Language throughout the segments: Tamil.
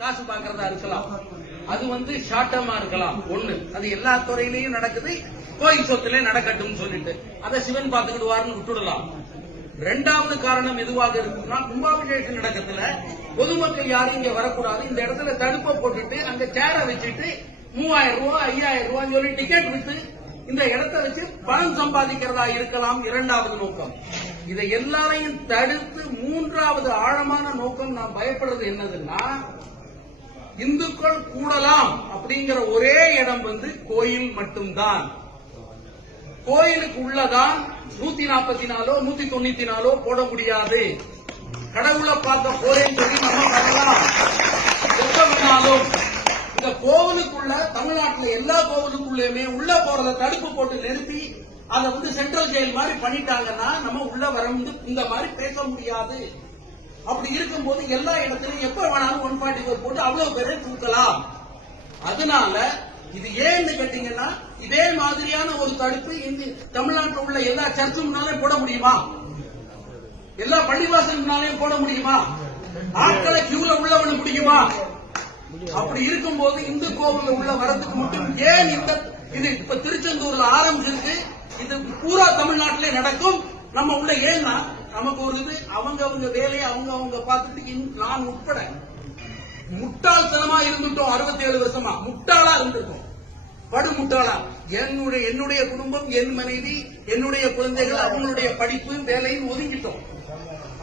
காசு பாக்குறதா இருக்கலாம். அது ஷார்ட் டேர்மா இருக்கலாம். ஒண்ணு, அது எல்லா துறையிலையும் நடக்குது. கோயில் சொத்துல நடக்கட்டும் சொல்லிட்டு அதை சிவன் பாத்துக்கிடுவாருன்னு விட்டுடலாம். இரண்டாவது காரணம் எதுவாக இருக்குன்னா, கும்பாபிஷேக நடக்கத்துல பொதுமக்கள் யாரும் இங்க வரக்கூடாது, இந்த இடத்துல தடுப்பை போட்டுட்டு அங்க சேரை வச்சுட்டு 3000 ரூபாய் 5000 ரூபாய் சொல்லி டிக்கெட் விட்டு இந்த இடத்தை வச்சு பணம் சம்பாதிக்கிறதா இருக்கலாம். இரண்டாவது நோக்கம். இதை எல்லாரையும் தடுத்து மூன்றாவது ஆழமான நோக்கம் நான் பயப்படுறது என்னதுன்னா, இந்துக்கள் கூடலாம் அப்படிங்கிற ஒரே இடம் கோயில் மட்டும்தான். கோயிலுக்கு உள்ளதான் 144 194 போட முடியாது. கடவுளை பார்க்க போறேன்னு சொல்லி நம்ம வரலாம். எப்பனாலும் இந்த கோவிலுக்குள்ள தமிழ்நாட்டில் எல்லா கோவிலுக்குள்ளயுமே உள்ள போறத தடுப்பு போட்டு நிறுத்தி அதை சென்ட்ரல் ஜெயில் மாதிரி பண்ணிட்டாங்கன்னா நம்ம உள்ள வர இந்த மாதிரி பேச முடியாது. அப்படி இருக்கும்போது எல்லா இடத்துலயும் எப்ப வேணாலும் 144 போட்டு அவ்வளவு பேரை தூக்கலாம். அதனால இது ஏன்னு கேட்டீங்கன்னா, இதே மாதிரியான ஒரு தடுப்பு இந்த தமிழ்நாட்டில் உள்ள எல்லா சர்ச்சுனாலையும் போட முடியுமா? எல்லா பள்ளிவாசல்னாலையும் போட முடியுமா? ஆட்களை கியூல உள்ளவனு முடியுமா? அப்படி இருக்கும்போது இந்து கோவில் உள்ள வரதுக்கு மட்டும் ஏன் இது இப்ப திருச்செந்தூர்ல ஆரம்பிச்சிருக்கு, இது பூரா தமிழ்நாட்டிலே நடக்கும். நம்ம உள்ள ஏன்னா நமக்கு ஒரு இது அவங்க வேலையை அவங்க பார்த்துட்டு நான் உட்பட முட்டாள்தனமா இருந்துட்டோம். 67 வருஷமா முட்டாளா இருந்திருக்கோம். படு முட்டாளா. என்னுடைய குடும்பம், என் மனைவி, என்னுடைய குழந்தைகள், அவங்களுடைய படிப்பு வேலையும் ஒதுங்கிட்டோம்.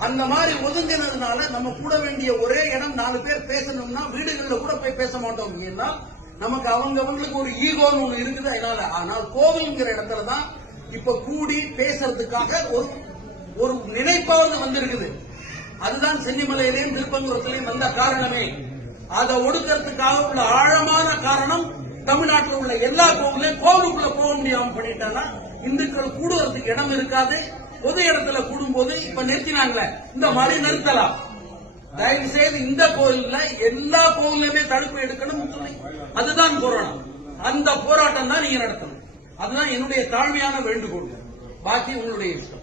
அந்த மாதிரி ஒதுங்கினதுனால நம்ம கூட வேண்டிய ஒரே இடம் 4 பேர் பேசணும்னா வீடுகள்ல கூட போய் பேச மாட்டோம். ஏன்னா நமக்கு அவங்களுக்கு ஒரு ஈகோன்னு ஒண்ணு இருக்குது. அதனால ஆனால் கோவில்ங்கிற இடத்துலதான் இப்ப கூடி பேசுறதுக்காக ஒரு நினைப்பாவது வந்திருக்குது. அதுதான் சென்னிமலையிலேயும் திருப்பங்குளத்திலையும் வந்த காரணமே. அதை ஒடுக்கிறதுக்காக உள்ள ஆழமான காரணம் தமிழ்நாட்டில் உள்ள எல்லா கோவிலுக்குள்ள போக முடியாம பண்ணிட்டாங்கன்னா இந்துக்கள் கூடுவதற்கு இடம் இருக்காது. பொது இடத்துல கூடும்போது இப்ப நிறுத்தினாங்களே, இந்த மாதிரி நிறுத்தலாம். தயவு செய்து இந்த கோயில்ல எல்லா கோவிலுமே தடுப்பு எடுக்கணும். அதுதான் போராட்டம். அந்த போராட்டம் தான் நீங்க நடத்தணும். அதுதான் என்னுடைய தாழ்மையான வேண்டுகோள். பாக்கி உங்களுடைய இஷ்டம்.